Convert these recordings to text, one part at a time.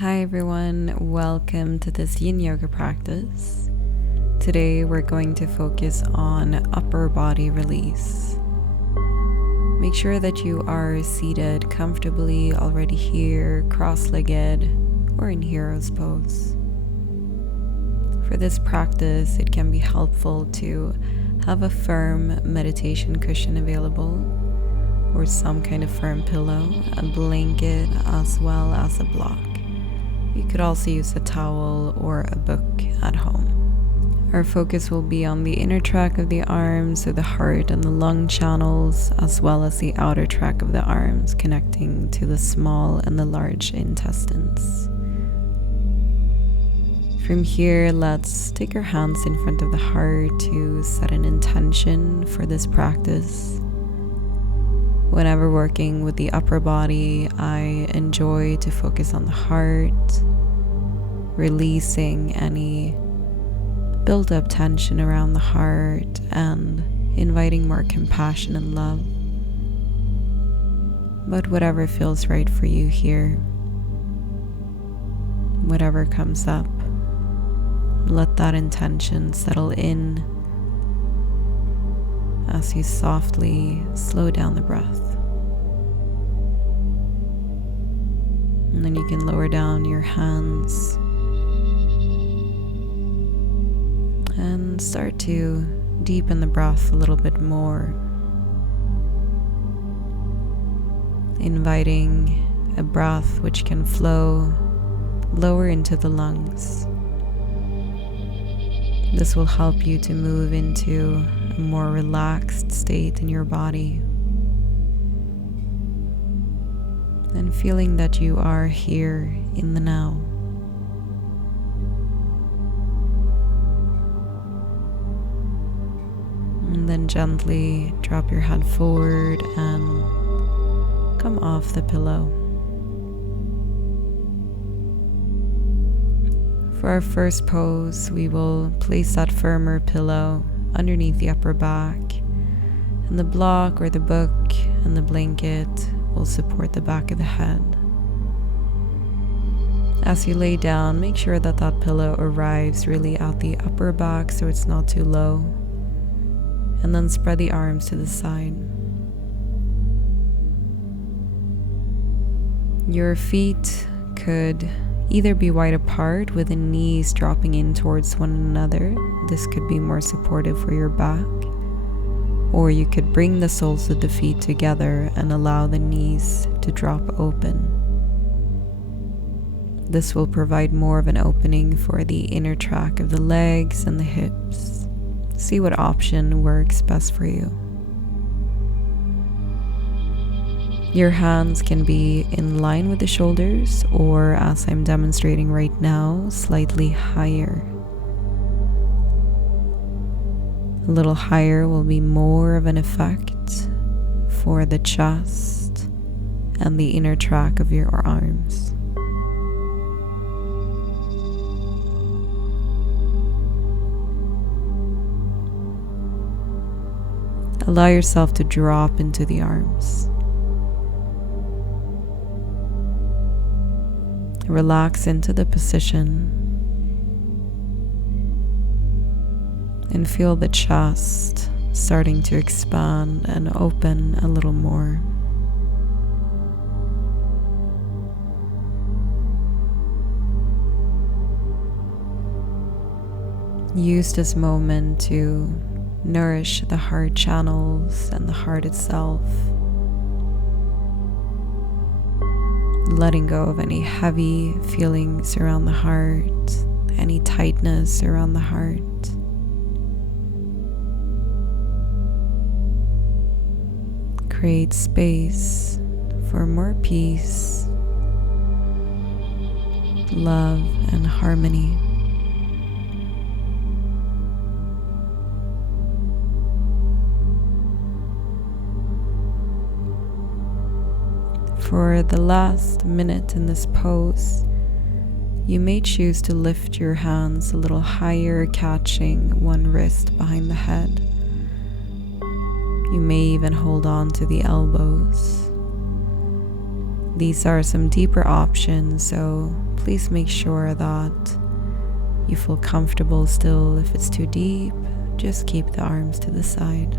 Hi everyone, welcome to this yin yoga practice. Today we're going to focus on upper body release. Make sure that you are seated comfortably already here, cross-legged, or in hero's pose. For this practice, it can be helpful to have a firm meditation cushion available, or some kind of firm pillow, a blanket, as well as a block. You could also use a towel or a book at home. Our focus will be on the inner track of the arms, so the heart and the lung channels, as well as the outer track of the arms connecting to the small and the large intestines. From here, let's take our hands in front of the heart to set an intention for this practice. Whenever working with the upper body, I enjoy to focus on the heart, releasing any built-up tension around the heart and inviting more compassion and love. But whatever feels right for you here, whatever comes up, let that intention settle in as you softly slow down the breath. And then you can lower down your hands and start to deepen the breath a little bit more, inviting a breath which can flow lower into the lungs. This will help you to move into a more relaxed state in your body, and feeling that you are here in the now. And then gently drop your head forward and come off the pillow. For our first pose, we will place that firmer pillow underneath the upper back, and the block or the book and the blanket will support the back of the head. As you lay down, make sure that that pillow arrives really at the upper back so it's not too low, and then spread the arms to the side. Your feet could either be wide apart with the knees dropping in towards one another. This could be more supportive for your back. Or you could bring the soles of the feet together and allow the knees to drop open. This will provide more of an opening for the inner track of the legs and the hips. See what option works best for you. Your hands can be in line with the shoulders, or as I'm demonstrating right now, slightly higher. A little higher will be more of an effect for the chest and the inner track of your arms. Allow yourself to drop into the arms. Relax into the position and feel the chest starting to expand and open a little more. Use this moment to nourish the heart channels and the heart itself, letting go of any heavy feelings around the heart, any tightness around the heart. Create space for more peace, love, and harmony. For the last minute in this pose, you may choose to lift your hands a little higher, catching one wrist behind the head. You may even hold on to the elbows. These are some deeper options, so please make sure that you feel comfortable still. If it's too deep, just keep the arms to the side.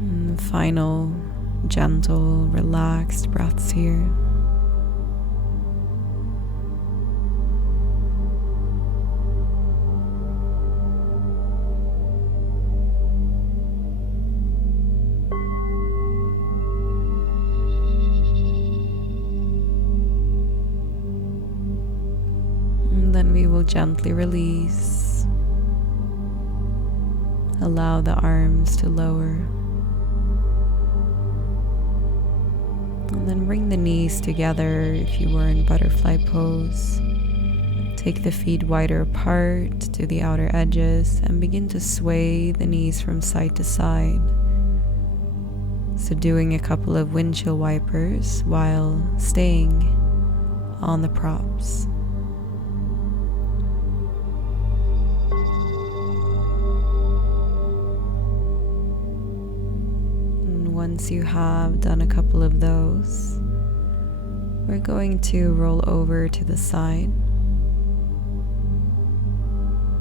And final, gentle, relaxed breaths here. Then we will gently release. Allow the arms to lower. And then bring the knees together if you were in butterfly pose. Take the feet wider apart to the outer edges and begin to sway the knees from side to side. So doing a couple of windshield wipers while staying on the props. Once you have done a couple of those, we're going to roll over to the side.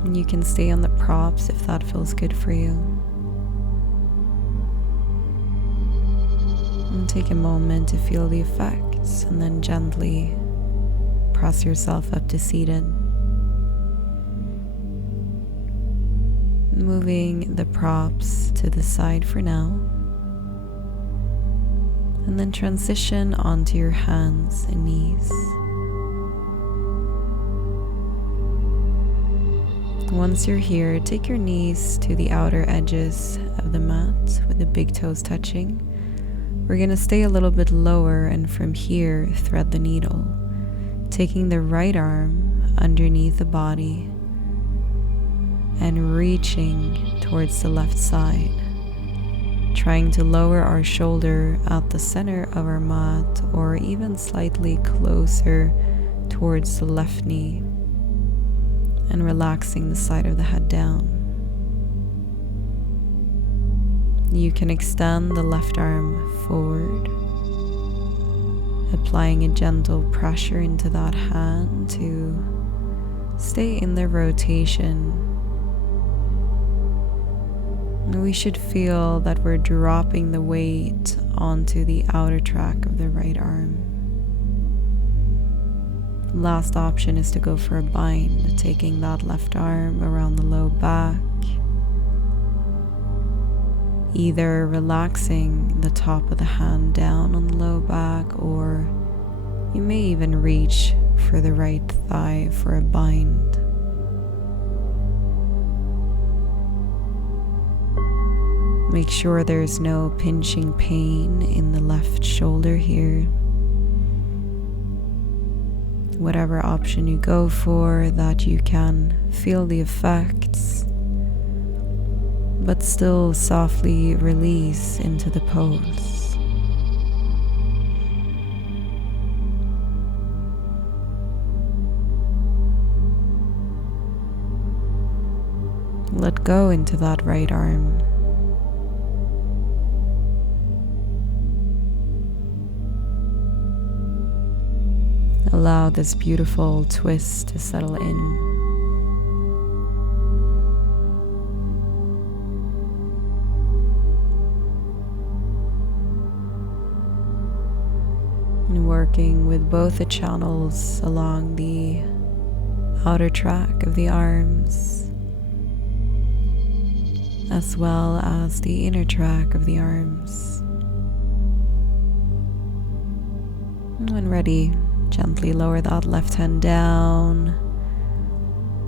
And you can stay on the props if that feels good for you. And take a moment to feel the effects and then gently press yourself up to seated. Moving the props to the side for now. And then transition onto your hands and knees. Once you're here, take your knees to the outer edges of the mat with the big toes touching. We're going to stay a little bit lower, and from here, thread the needle, taking the right arm underneath the body and reaching towards the left side. Trying to lower our shoulder at the center of our mat or even slightly closer towards the left knee, and relaxing the side of the head down. You can extend the left arm forward, applying a gentle pressure into that hand to stay in the rotation. We should feel that we're dropping the weight onto the outer track of the right arm. Last option is to go for a bind, taking that left arm around the low back, either relaxing the top of the hand down on the low back, or you may even reach for the right thigh for a bind. Make sure there's no pinching pain in the left shoulder here. Whatever option you go for, that you can feel the effects, but still softly release into the pose. Let go into that right arm. Allow this beautiful twist to settle in. And working with both the channels along the outer track of the arms, as well as the inner track of the arms. And when ready, gently lower that left hand down,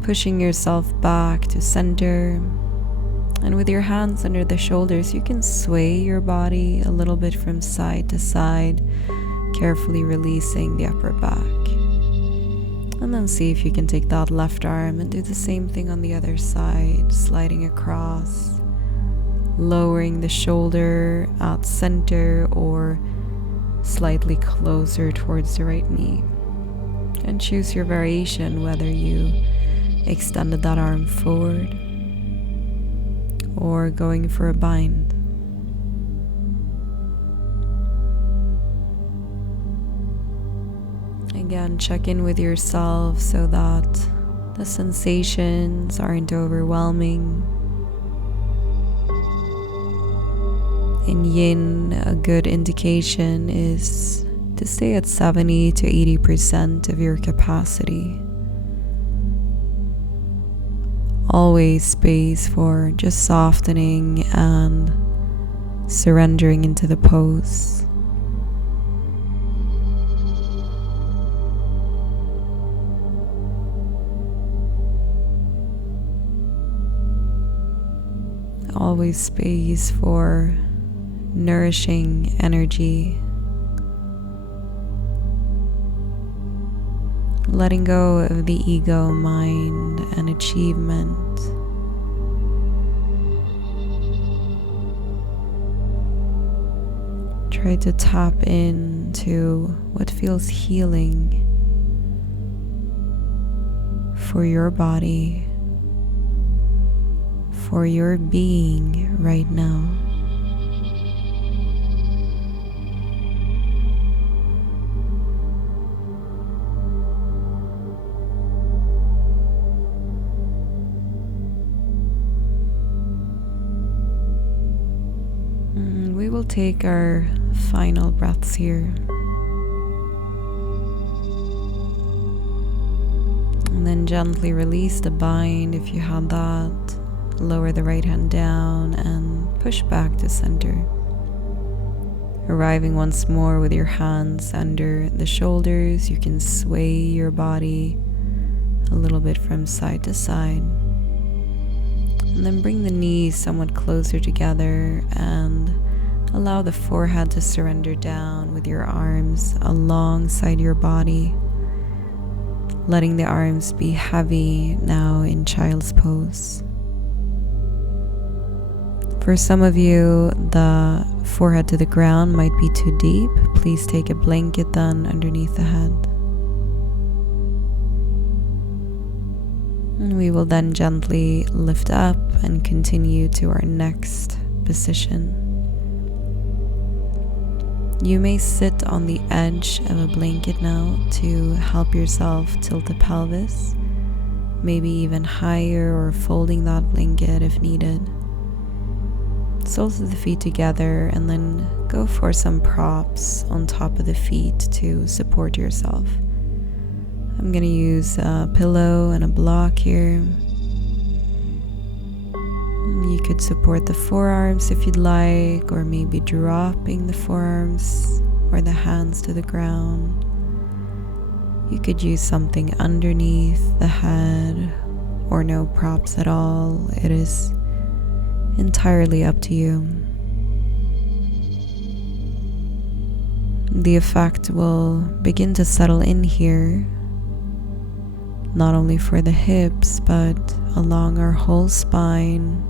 pushing yourself back to center. And with your hands under the shoulders, you can sway your body a little bit from side to side, carefully releasing the upper back. And then see if you can take that left arm and do the same thing on the other side, sliding across, lowering the shoulder at center or slightly closer towards the right knee. And choose your variation, whether you extended that arm forward, or going for a bind. Again, check in with yourself so that the sensations aren't overwhelming. In yin, a good indication is to stay at 70 to 80% of your capacity. Always space for just softening and surrendering into the pose. Always space for nourishing energy. Letting go of the ego, mind, and achievement. Try to tap into what feels healing for your body, for your being right now. We will take our final breaths here. And then gently release the bind if you had that. Lower the right hand down and push back to center. Arriving once more with your hands under the shoulders, you can sway your body a little bit from side to side. And then bring the knees somewhat closer together and allow the forehead to surrender down with your arms alongside your body. Letting the arms be heavy now in child's pose. For some of you, the forehead to the ground might be too deep. Please take a blanket then underneath the head. And we will then gently lift up and continue to our next position. You may sit on the edge of a blanket now to help yourself tilt the pelvis, maybe even higher or folding that blanket if needed. Soles of the feet together, and then go for some props on top of the feet to support yourself. I'm going to use a pillow and a block here. You could support the forearms if you'd like, or maybe dropping the forearms or the hands to the ground. You could use something underneath the head or no props at all. It is entirely up to you. The effect will begin to settle in here, not only for the hips, but along our whole spine.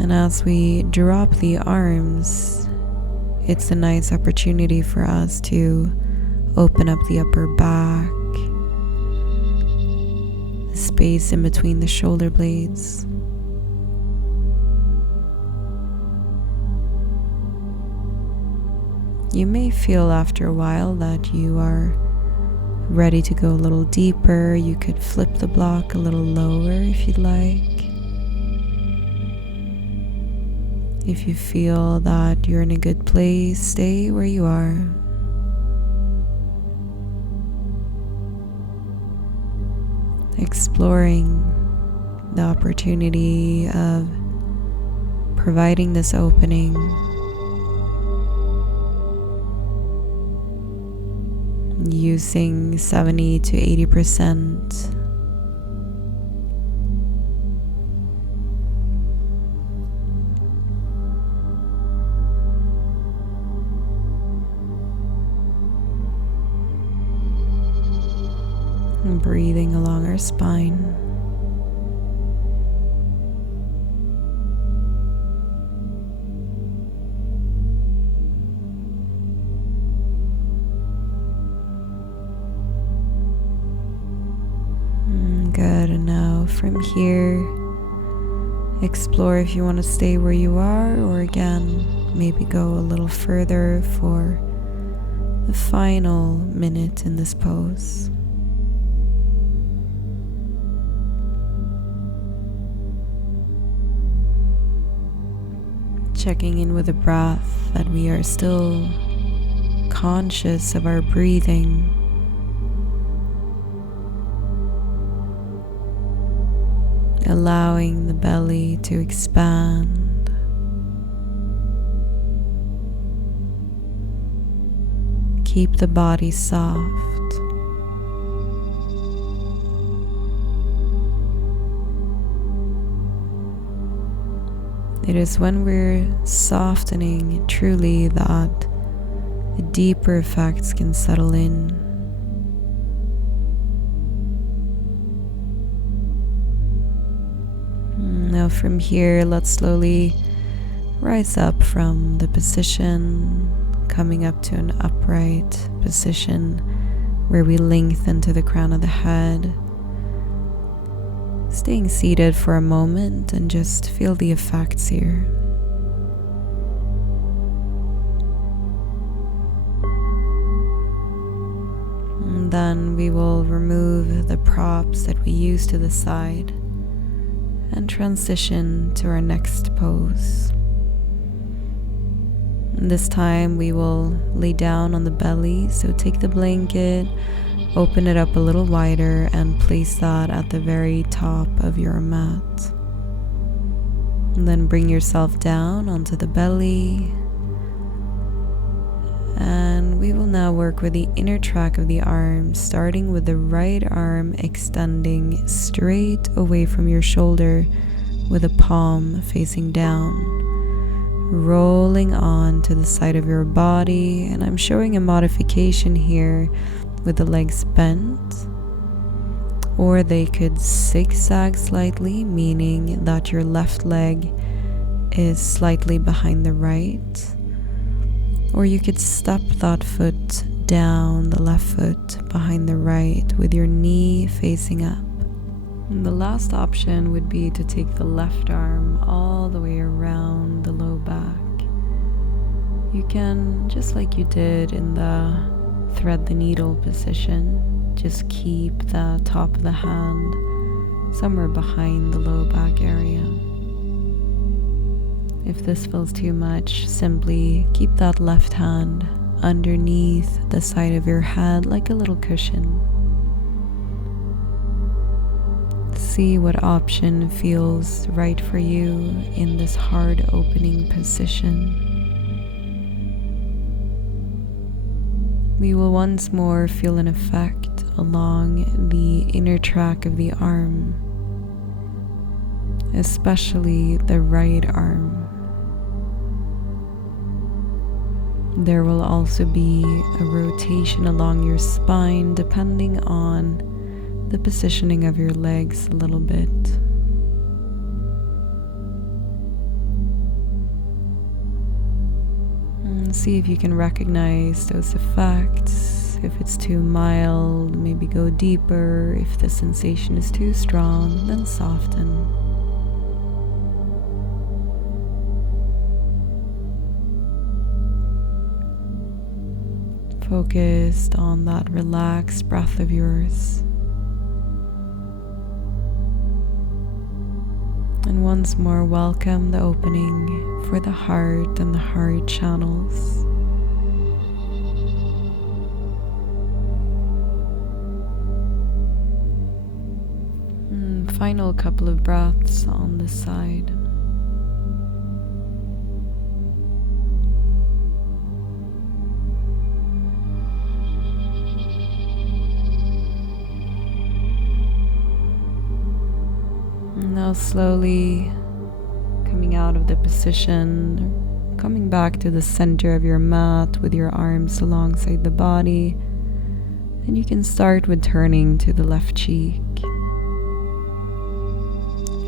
And as we drop the arms, it's a nice opportunity for us to open up the upper back, space in between the shoulder blades. You may feel after a while that you are ready to go a little deeper. You could flip the block a little lower if you'd like. If you feel that you're in a good place, stay where you are. Exploring the opportunity of providing this opening, using 70 to 80%. And breathing along our spine. from here, explore if you want to stay where you are, or again, maybe go a little further for the final minute in this pose. Checking in with the breath, that we are still conscious of our breathing. Allowing the belly to expand. Keep the body soft. It is when we're softening truly that the deeper effects can settle in. Now from here, let's slowly rise up from the position, coming up to an upright position where we lengthen to the crown of the head. Staying seated for a moment and just feel the effects here. And then we will remove the props that we use to the side and transition to our next pose. And this time we will lay down on the belly, so take the blanket, open it up a little wider and place that at the very top of your mat. And then bring yourself down onto the belly. And we will now work with the inner track of the arms, starting with the right arm extending straight away from your shoulder with the palm facing down, rolling on to the side of your body. And I'm showing a modification here with the legs bent, or they could zigzag slightly, meaning that your left leg is slightly behind the right. Or you could step that foot down, the left foot behind the right, with your knee facing up. And the last option would be to take the left arm all the way around the low back. You can, just like you did in the thread the needle position, just keep the top of the hand somewhere behind the low back area. If this feels too much, simply keep that left hand underneath the side of your head like a little cushion. See what option feels right for you in this hard opening position. We will once more feel an effect along the inner track of the arm, especially the right arm. There will also be a rotation along your spine depending on the positioning of your legs a little bit. And see if you can recognize those effects. If it's too mild, maybe go deeper. If the sensation is too strong, then soften. Focused on that relaxed breath of yours. And once more, welcome the opening for the heart and the heart channels. And final couple of breaths on this side. Now slowly coming out of the position, coming back to the center of your mat with your arms alongside the body. And you can start with turning to the left cheek.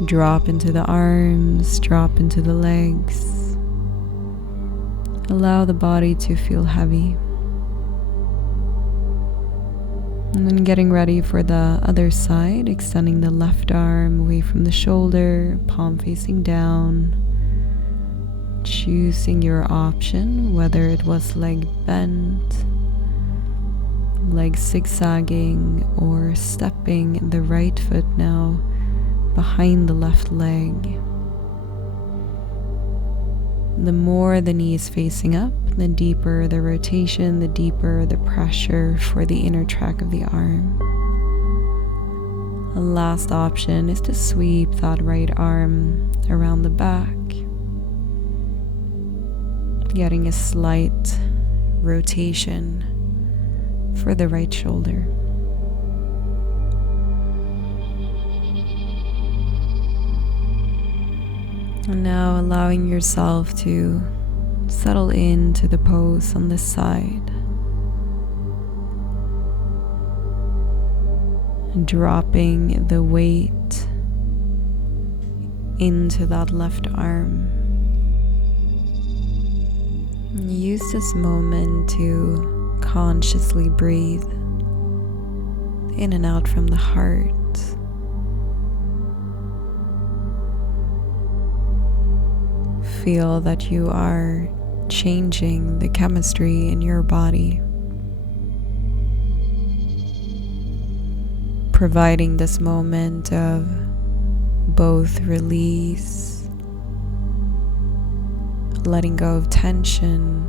Drop into the arms, drop into the legs. Allow the body to feel heavy. And then getting ready for the other side, extending the left arm away from the shoulder, palm facing down. Choosing your option, whether it was leg bent, leg zigzagging, or stepping the right foot now behind the left leg. The more the knee is facing up, the deeper the rotation, the deeper the pressure for the inner track of the arm. The last option is to sweep that right arm around the back, getting a slight rotation for the right shoulder. And now allowing yourself to settle into the pose on this side. Dropping the weight into that left arm. Use this moment to consciously breathe in and out from the heart. Feel that you are changing the chemistry in your body, providing this moment of both release, letting go of tension,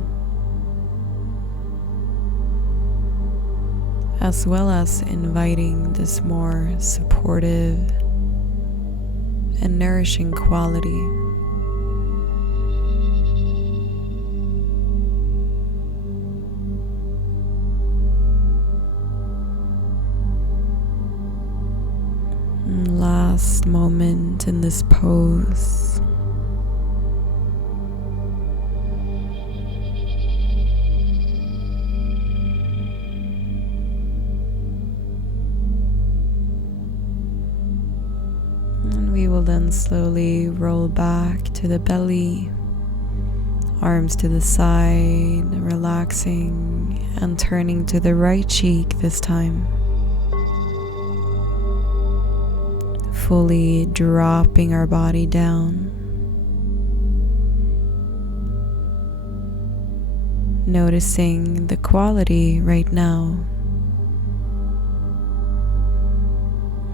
as well as inviting this more supportive and nourishing quality. Last moment in this pose. And we will then slowly roll back to the belly, arms to the side, relaxing and turning to the right cheek this time. Fully dropping our body down. Noticing the quality right now.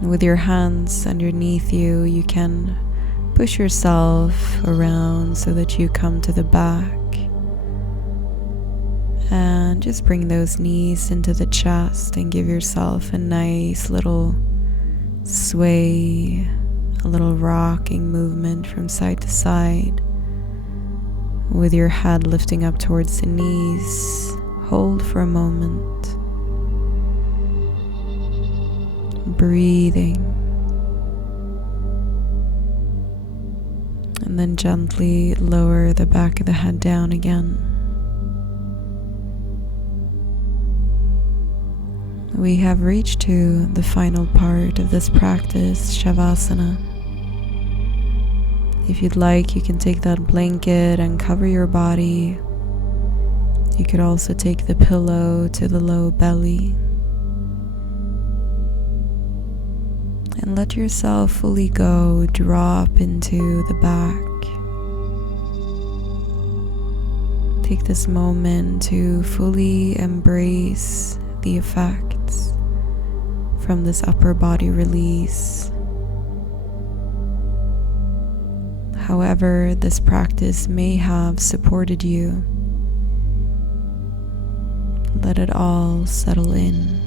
With your hands underneath you, you can push yourself around so that you come to the back. And just bring those knees into the chest and give yourself a nice little sway, a little rocking movement from side to side. With your head lifting up towards the knees, hold for a moment. Breathing. And then gently lower the back of the head down again. We have reached to the final part of this practice, Shavasana. If you'd like, you can take that blanket and cover your body. You could also take the pillow to the low belly. And let yourself fully go, drop into the back. Take this moment to fully embrace the effects from this upper body release. However, this practice may have supported you. Let it all settle in.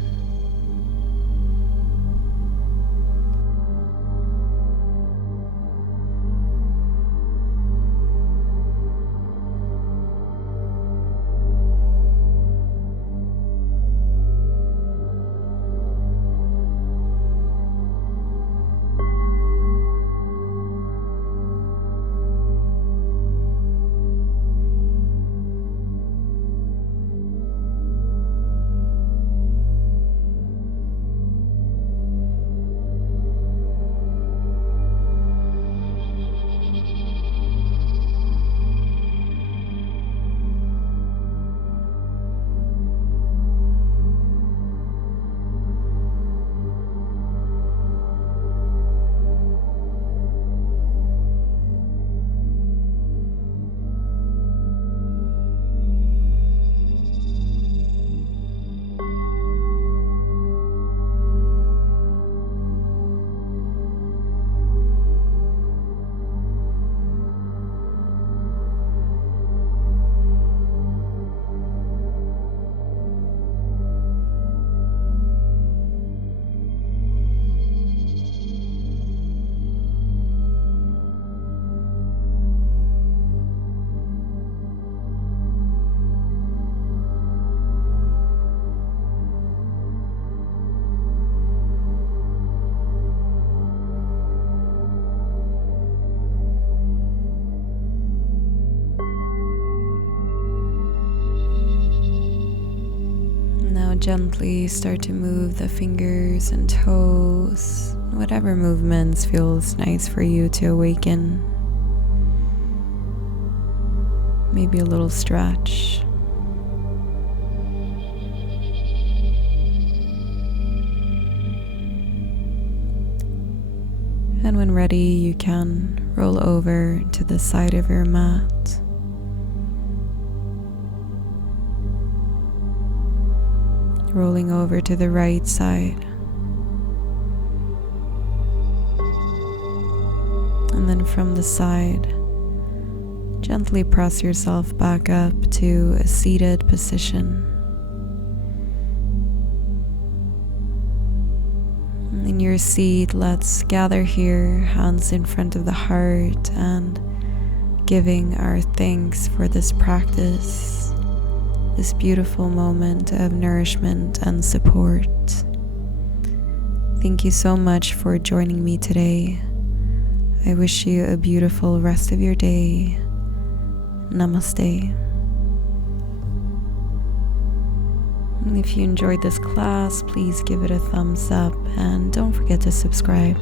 Gently start to move the fingers and toes, whatever movements feels nice for you to awaken. Maybe a little stretch. And when ready, you can roll over to the side of your mat. Rolling over to the right side. And then from the side, gently press yourself back up to a seated position. In your seat, let's gather here, hands in front of the heart, and giving our thanks for this practice, this beautiful moment of nourishment and support. Thank you so much for joining me today. I wish you a beautiful rest of your day. Namaste. And if you enjoyed this class, please give it a thumbs up and don't forget to subscribe.